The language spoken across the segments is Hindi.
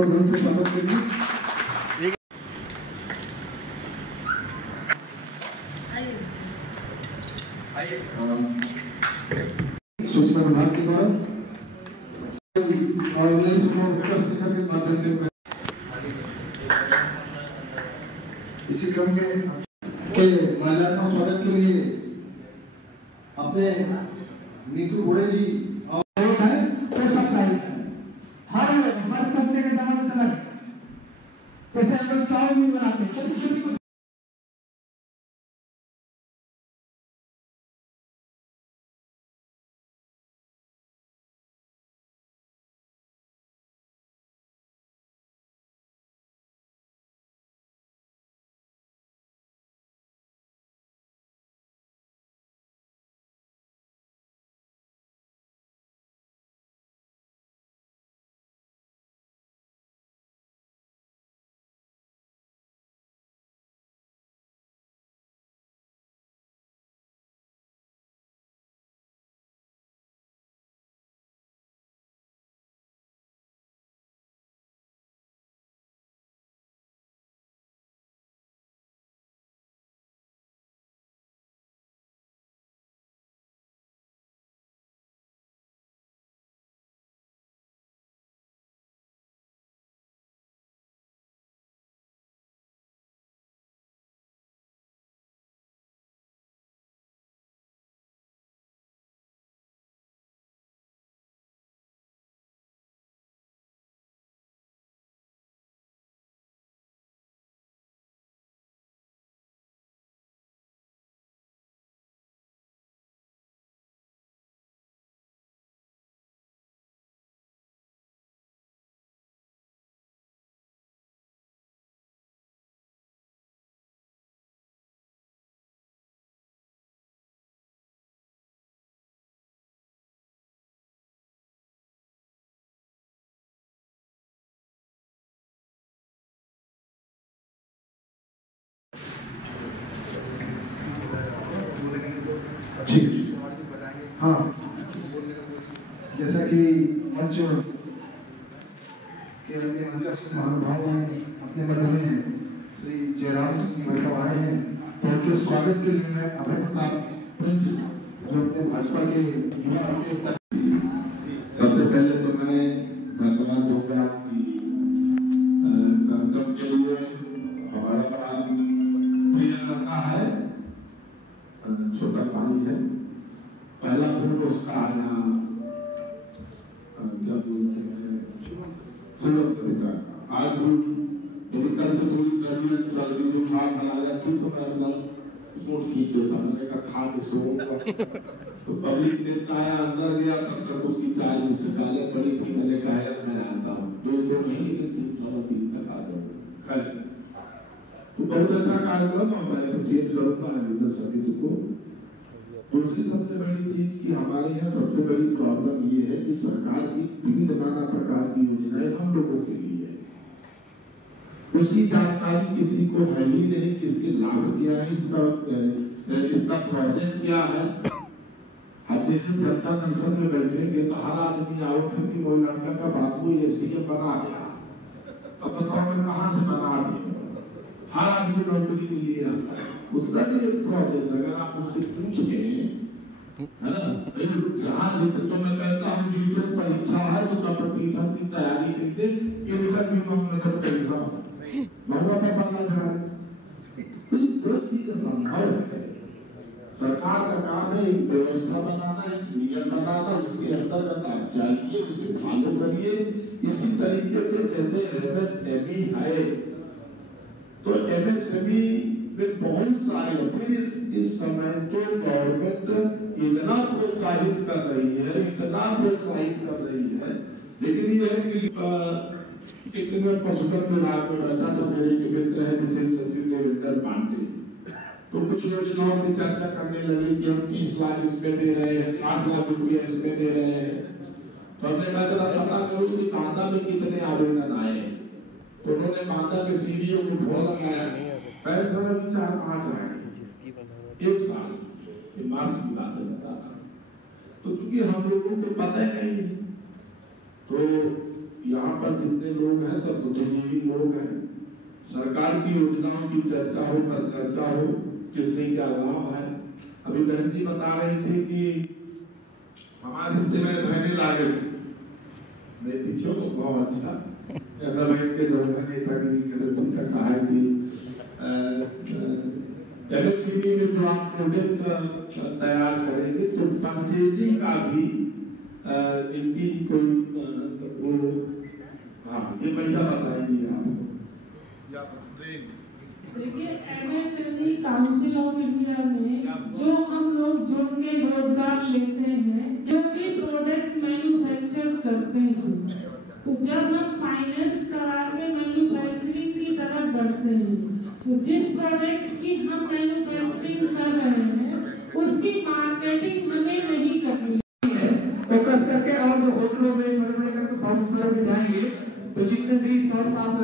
जोरदार ध्वनि से स्वागत करिए। सूचना विभाग के द्वारा ऑनलाइन शिक्षा के माध्यम से इसी क्रम में के माल्यार्पण स्वागत के लिए अपने नीतू बुढ़े जी है वो सब हर लोग पकने का दाना चला जैसे हम लोग चावल बनाते हैं छोटी छोटी ठीक। हाँ, जैसा कि मंच के अन्य मंचस्थ महानुभाव ने अपने मध्य में श्री जयराम सिंह भाई साहब आए हैं, तो उनके स्वागत के लिए मैं अभय प्रताप प्रिंस जो अपने भाजपा के युवा अध्यक्ष सबसे पहले तो मैं धन्यवाद दूंगा कि कार्यक्रम के लिए हमारा बड़ा प्रिय लड़का है, छोटा भाई है, पहला फूल उसका आया क्या बोलते हैं शुभम से का आज भी मेरी कल से थोड़ी तबीयत सर्दी बुखार बना रहा थी तो मैं अपना रिपोर्ट खींच देता, मैंने कहा खा के सोऊंगा तो पब्लिक नेता आया अंदर गया तब तक उसकी 4 पुस्तकालय पड़ी थी, मैंने कहा मैं आता हूँ 2 नहीं लेकिन 3 तक आ जाऊंगा। खैर तो बहुत अच्छा कार्यक्रम और मैं अप्रिशिएट करूंगा अभिनंदन सभी को। दूसरी सबसे बड़ी चीज कि हमारे यहाँ सबसे बड़ी प्रॉब्लम ये है कि सरकार की विविध नाना प्रकार की योजनाएं हम लोगों के लिए है, उसकी जानकारी किसी को है ही नहीं, किसके लाभ क्या है, इसका प्रोसेस क्या है। अब जैसे जनता दर्शन में बैठेंगे तो हर आदमी आओ कि वो लड़का का बाबू एसडीएम बना दिया, तो बताओ मैं कहाँ से बना दिया, हर आदमी नौकरी के लिए आता है, उसका भी एक प्रोसेस है। अगर आप उससे पूछे है ना, जहाँ तो मैं कहता हूँ जो परीक्षा है तो कंपटीशन की तैयारी के लिए इसका भी हम मदद करेगा, महुआ पे पढ़ना जा रहे कोई चीज संभव है। सरकार का काम है एक व्यवस्था बनाना, एक नियम बनाना, उसके अंतर्गत आप जाइए, उसे फॉलो करिए। इसी तरीके से जैसे एमएसएमई है तो एमएसएमई में बहुत सारे फिर इस समय तो गवर्नमेंट इतना प्रोत्साहित कर रही है, इतना प्रोत्साहित कर रही है, लेकिन ये है कि एक दिन मैं पशुधन विभाग में बैठा तो मेरे एक मित्र है विशेष सचिव देवेंद्र पांडे, तो कुछ योजनाओं की चर्चा करने लगे कि हम 30 लाख इसमें दे रहे हैं, 60 लाख रुपया इसमें दे रहे हैं, तो हमने कहा जरा पता करो कि कांदा में कितने आवेदन आए। तो उन्होंने कांदा के सीडीओ को फोन लगाया, पहले समय भी 4-5 आए एक साल, मार्च की बात है बता रहा। तो क्योंकि हम लोगों को पता ही नहीं तो यहाँ पर जितने लोग हैं सब बुद्धिजीवी लोग हैं। सरकार की योजनाओं की चर्चा हो, पर चर्चा हो, किससे क्या लाभ है। अभी बहन जी बता रही थी कि हमारे रिश्ते में बहने लागे थी, नहीं थी क्यों? बहुत अच्छा ऐसा बैठ के जो है नेतागिरी कर कहा है कि एलएचसीबी में जो आप प्रोजेक्ट तैयार करेंगे तो परचेजिंग का भी इनकी कोई वो, हाँ ये बढ़िया बताएंगे आपको। देखिए एमएसएमई काउंसिल ऑफ इंडिया में जो हम लोग जोड़ के रोजगार लेते हैं, जो भी प्रोडक्ट मैन्युफैक्चर करते हैं, तो जब हम फाइनेंस करा के मैन्युफैक्चरिंग की तरफ बढ़ते हैं, तो जिस प्रोडक्ट की हम मैन्युफैक्चरिंग कर रहे हैं उसकी मार्केटिंग हमें नहीं करनी है। फोकस करके और जो होटलों में बड़े-बड़े करके बाउंड्री में जाएंगे तो जितने भी सौर ताप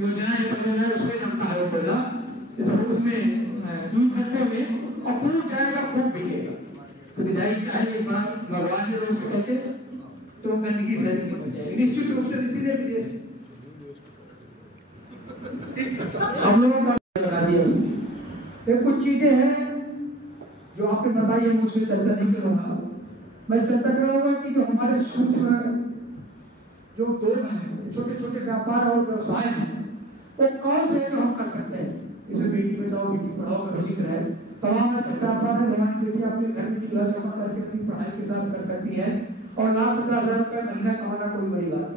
योजनाएं परियोजनाएं उसमें जनता है वो पहला उसमें यूज घंटे में और खूब जाएगा, खूब बिकेगा। तो विधायक चाहे एक बड़ा भगवान के रूप से कहते तो गंदगी शहर में बन जाएगी निश्चित रूप से। इसीलिए विदेश हम लोगों को लगा दिया उसने। कुछ चीजें हैं जो आपने बताई है, मैं उसमें चर्चा नहीं करूंगा। मैं चर्चा करूंगा कि जो हमारे सूक्ष्म जो उद्योग हैं, छोटे छोटे व्यापार और व्यवसाय हैं, वो कौन से जो हम कर सकते हैं। इसमें बेटी बचाओ बेटी पढ़ाओ का जिक्र है। तमाम ऐसे व्यापार है हमारी बेटी अपने घर में चूल्हा चौका करके अपनी पढ़ाई के साथ कर सकती है और लाख 50,000 रुपये महीना कमाना कोई बड़ी बात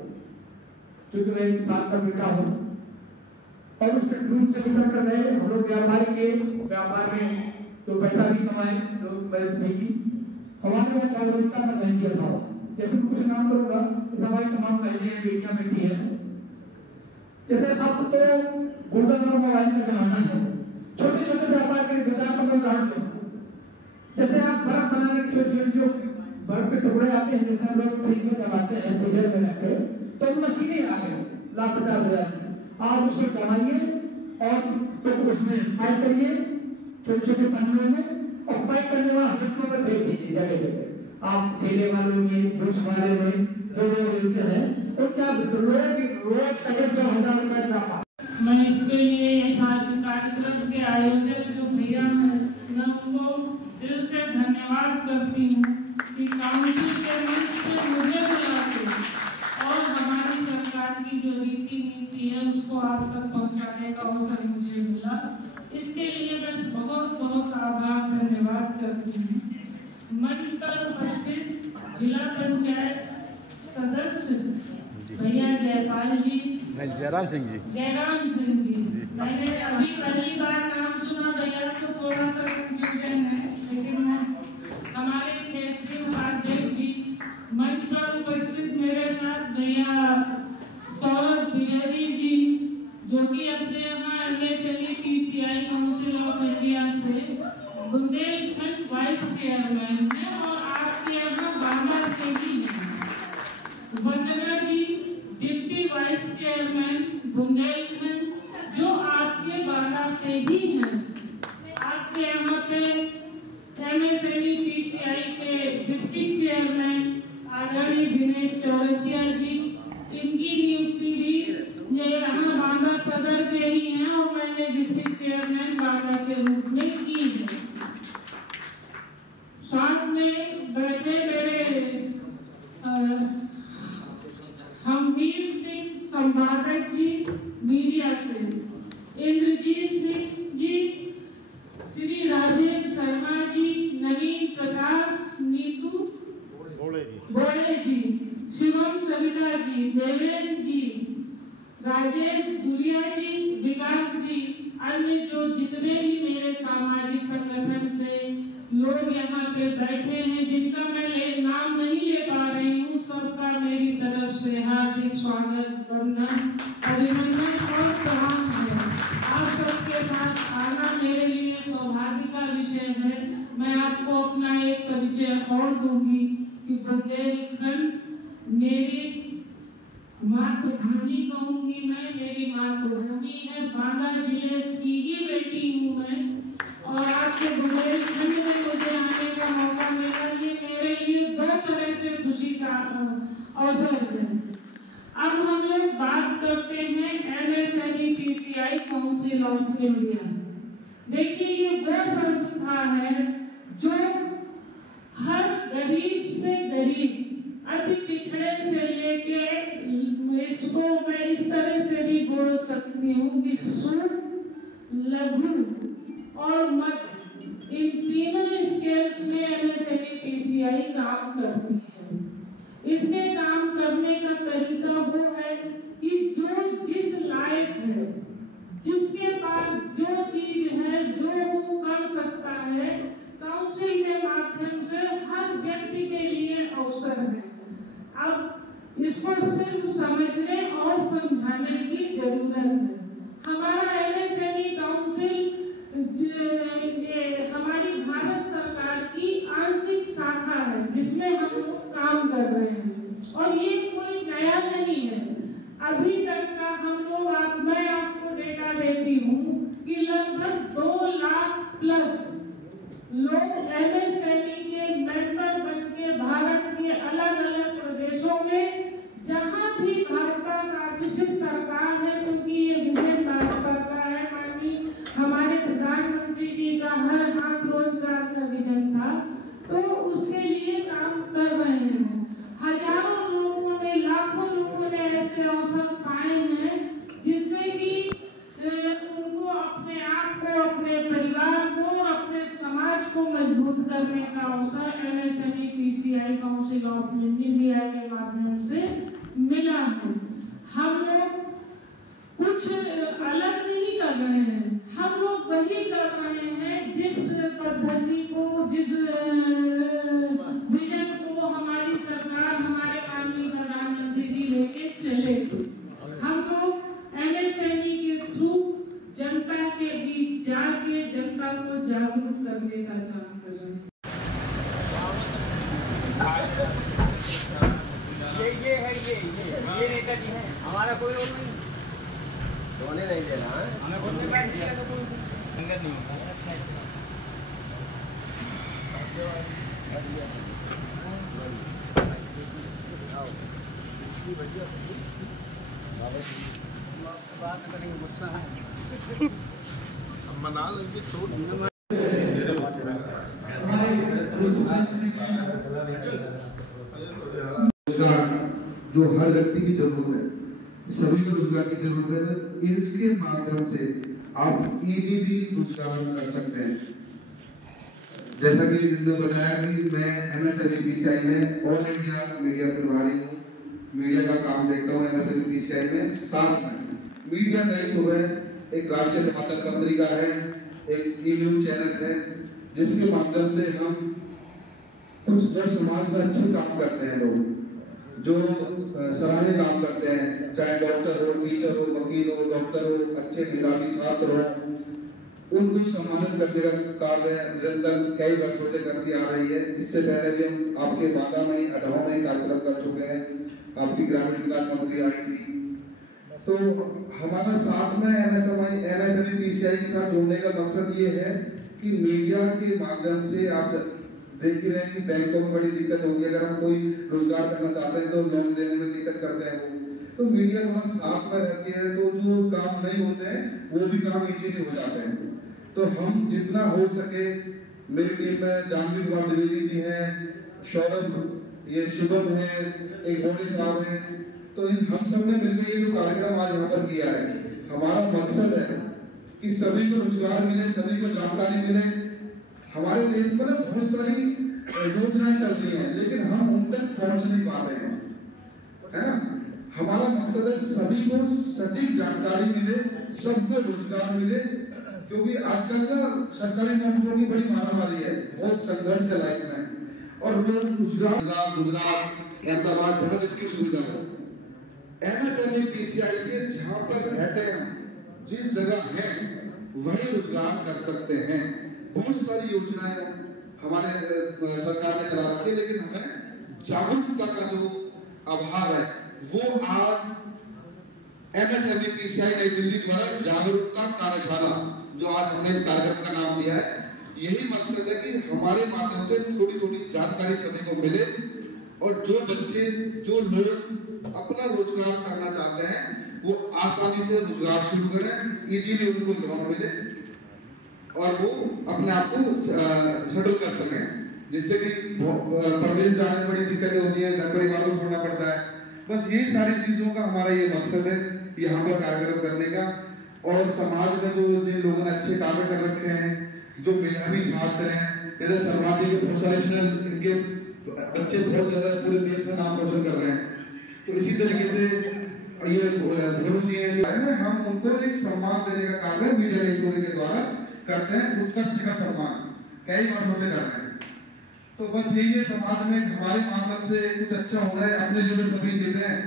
है। जो एक साल का बेटा हो और उसके रूप से निकल कर रहे हम लोग व्यापार में तो पैसा भी कमाए लोग बेटी हमारे यहाँ जागरूकता में नहीं किया था। जैसे कुछ नाम करूंगा, जैसे हमारी तमाम बहनें बेटियां बेटी है, जैसे अब तो गूगल और मोबाइल का जमाना है। छोटे छोटे व्यापार के लिए 2-4 उदाहरण दूंगा। जैसे आप बर्फ बनाने की छोटी छोटी जो बर्फ के टुकड़े आते हैं, जैसे हम लोग फ्रिज में जमाते हैं, फ्रीजर में रख के, तो मशीनें आ गई 1,50,000 की। आप उसको जमाइए और उसको उसमें पैक करिए छोटे छोटे पन्नों में और पैक करने वाला हाथों में फेंक दीजिए जगह जगह। आप ठेले वालों में, जूस वाले में जो लोग मिलते हैं तो क्या रोज का 1,000 रुपए का। मैं इसके लिए कार्यक्रम के आयोजक जो भैया हैं, मैं उनको दिल से धन्यवाद करती हूँ कि काउंसिल के मंच पे मुझे बुलाते और हमारी सरकार की जो रीति नीति है उसको आप तक पहुँचाने का अवसर मुझे मिला। इसके लिए मैं बहुत बहुत आभार धन्यवाद करती हूँ। मंच पर उपस्थित जिला पंचायत सदस्य भैया जयपाल जी, जयराम सिंह जी, मैंने अभी पहली बार नाम सुना भैया तो थोड़ा सा कंफ्यूजन है, लेकिन हमारे क्षेत्रीय उपाध्यक्ष जी, मंच पर उपस्थित मेरे साथ भैया सौरभ द्विवेदी जी जो कि अपने यहाँ MSME PCI council of India से बुंदेलखंड वाइस चेयरमैन है और आपके यहाँ बांदा से ही है। वंदना जी डिप्टी वाइस चेयरमैन बुंदेलखंड जो आपके बांदा से ही हैं। आपके यहाँ पे एमएसएमई पीसीआई के डिस्ट्रिक्ट चेयरमैन आदरणीय दिनेश चौरसिया जी, इनकी नियुक्ति भी ये यहाँ बांदा सदर के ही हैं और मैंने डिस्ट्रिक्ट चेयरमैन बांदा के रूप में की है। साथ में बैठे मेरे हमवीर सिंह संपादक जी मीडिया से, इंद्रजीत सिंह जी, श्री राजेश शर्मा जी, नवीन प्रकाश, नीतू बोले जी, शिवम सविता जी, देवेंद्र जी, राजेश दुरिया जी, विकास जी, अन्य जो जितने भी मेरे सामाजिक संगठन से लोग यहाँ पे बैठे हैं जिनका मैं नाम नहीं ले पा रही हूँ, सबका मेरी तरफ से हार्दिक स्वागत, वंदन, अभिनंदन और प्रणाम है। आप सबके साथ आना मेरे लिए सौभाग्य का विषय है। मैं आपको अपना एक परिचय और दूंगी कि बुंदेलखंड मेरी मातृभूमि कहूंगी मैं, मेरी मातृभूमि है, बांदा जिले की ही बेटी हूँ मैं और आपके बुंदेलखंड में मुझे आने का मौका मिला, ये मेरे लिए दो तरह से खुशी का अवसर है। अब हम लोग बात करते हैं MSME PCI council of India. देखिए ये वो संस्था है जो हर गरीब से गरीब, अति पिछड़े से लेके, इसको मैं इस तरह से भी बोल सकती हूँ कि सूक्ष्म, लघु और मध्य, इन तीनों स्केल्स में MSME PCI काम करती है। इसके काम करने का तरीका वो है कि जो जिस लायक है, जिसके पास जो चीज है, जो वो कर सकता है, काउंसिल के माध्यम से हर व्यक्ति के लिए अवसर है। अब इसको सिर्फ समझने और समझाने की जरूरत है। हमारा MSME काउंसिल हमारी भारत सरकार की आंशिक शाखा है जिसमें हम लोग काम कर रहे हैं, और ये कोई नया नहीं है। अभी तक का हम लोग मैं आपको डेटा देती हूँ कि लगभग 2 लाख प्लस लोग MSME के मेंबर बनके भारत के अलग अलग प्रदेशों में, जहाँ भी भाजपा शासित सरकार है, क्योंकि ये विजन भाजपा का है, माननीय हमारे प्रधानमंत्री जी का हर हाथ रोजगार का विजन था, तो उसके लिए काम कर रहे हैं। हजारों लोगों ने, लाखों लोगों ने ऐसे अवसर पाए हैं जिससे कि उनको अपने आप को, अपने परिवार को, अपने समाज को मजबूत करने का अवसर MSME PCI council of India के माध्यम से मिला है। हम लोग कुछ अलग नहीं कर रहे हैं, हम लोग वही कर रहे हैं जिस पद्धति को, जिस विजन को हमारी सरकार, हमारे माननीय प्रधानमंत्री जी लेके चले। हम लोग MSME के थ्रू जनता के बीच जाके जनता को जागरूक करने का काम कर रहे हैं। ये है ये नेताजी है, हमारा कोई रोल नहीं, सोने नहीं दे रहा है, हमें खुद में बैठ दिया तो कोई संगत नहीं होता। बात करेंगे, गुस्सा है मना लेंगे, छोड़ जो हर व्यक्ति की जरूरत है, सभी को रोजगार की जरूरत है। इसके माध्यम से आप इजीली रोजगार कर सकते हैं। जैसा कि इन्होंने बताया कि मैं MSME PCI में ऑल इंडिया मीडिया प्रभारी हूँ, मीडिया का काम देखता हूँ MSME PCI में। साथ में मीडिया नई सुबह एक राष्ट्रीय समाचार पत्रिका है, एक न्यूज चैनल है, जिसके माध्यम से हम कुछ जो समाज में अच्छे काम करते हैं, लोग जो सराहनीय काम करते हैं, चाहे डॉक्टर हो, टीचर हो, वकील हो, डॉक्टर हो, अच्छे मेधावी छात्र हो, उनको सम्मानित करने का कार्य निरंतर कई वर्षों से करती आ रही है। इससे पहले भी हम आपके बांदा में, अधवा में कार्यक्रम कर चुके हैं, आपकी ग्रामीण विकास मंत्री आई थी। तो हमारा साथ में MSME PCI के साथ जोड़ने का मकसद ये है कि मीडिया के माध्यम से आप देख ही रहे हैं कि बैंकों में बड़ी दिक्कत होती है, अगर हम कोई रोजगार करना चाहते हैं तो लोन देने में दिक्कत करते हैं, तो मीडिया हमारे साथ में रहती है, तो जो काम नहीं होते हैं वो भी काम इजीली हो जाते हैं। तो हम जितना हो सके, मेरी टीम में जानवी कुमार द्विवेदी जी हैं, सौरभ, ये शिवम है, एक बोडे साहब हैं, तो हम सब ने मिलकर ये जो कार्यक्रम आज यहाँ पर किया है, हमारा मकसद है कि सभी को रोजगार मिले, सभी को जानकारी मिले। हमारे देश में ना बहुत सारी योजनाएं चल रही हैं, लेकिन हम उन तक पहुंच नहीं पा रहे हैं, है ना। हमारा मकसद है सभी को सटीक जानकारी मिले, सबको रोजगार मिले, क्योंकि आजकल ना सरकारी नौकरियों की बड़ी मारामारी है, बहुत संघर्ष है लाइफ में, और लोग रोजगार गुजरात, अहमदाबाद, जहाँ जिसकी सुविधा हो, MSME PCI से जहाँ पर रहते हैं, जिस जगह है वही रोजगार कर सकते हैं। बहुत सारी योजनाएं हमारे सरकार ने चला रखी है, लेकिन हमें जागरूकता का जो अभाव है, वो आज MSME PCI नई दिल्ली द्वारा जागरूकता कार्यशाला, जो आज हमने इस कार्यक्रम का नाम दिया है, यही मकसद है कि हमारे माध्यम से थोड़ी थोड़ी जानकारी सभी को मिले, और जो बच्चे, जो लोग अपना रोजगार करना चाहते हैं वो आसानी से रोजगार शुरू करें, इजीली उनको लोन मिले और वो अपने आप को सेटल कर सकें, जिससे कि प्रदेश जाने में बड़ी दिक्कतें होती हैं, घर परिवार को छोड़ना पड़ता है। बस यही सारी चीजों का हमारा ये मकसद है यहाँ पर कार्यक्रम करने का। और समाज में जो जिन लोगों ने अच्छे कार्य कर रखे हैं, जो मेधावी छात्र हैं, जैसे शर्मा जी के बहुत सारे इनके बच्चे बहुत ज्यादा पूरे देश में नाम रोशन कर रहे हैं, तो इसी तरीके से ये गुरु जी हैं जो हम उनको एक सम्मान देने का कार्य मीडिया नेशनल के द्वारा करते हैं, उत्कृष्ट शिखर सम्मान कई वर्षों से कर रहे हैं। तो बस यही है, समाज में हमारे माध्यम से कुछ अच्छा हो रहा है, अपने लिए तो सभी जीते हैं,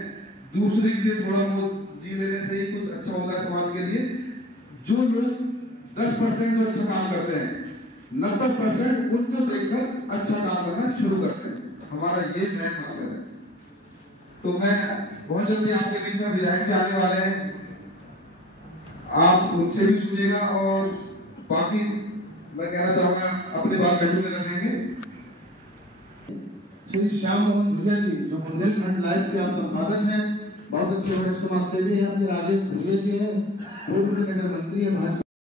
दूसरे के लिए थोड़ा बहुत जी लेने से ही कुछ अच्छा हो रहा है समाज के लिए। जो लोग 10% जो अच्छा काम करते हैं, 90% उनको देखकर अच्छा काम करना शुरू करते हैं। हमारा ये मेन मकसद है। तो मैं बहुत जल्दी आपके बीच में विधायक जी आने वाले हैं, आप उनसे भी सुनिएगा और बाकी मैं कहना चाहूंगा अपनी बात गढ़ में रखेंगे। श्री श्याम मोहन धुलिया जी जो बुंदेलखंड लाइव के आप संपादक हैं, बहुत अच्छे बड़े समाज सेवी हैं, अपने राजेश धुलिया जी हैं, पूर्व नगर मंत्री है भाजपा।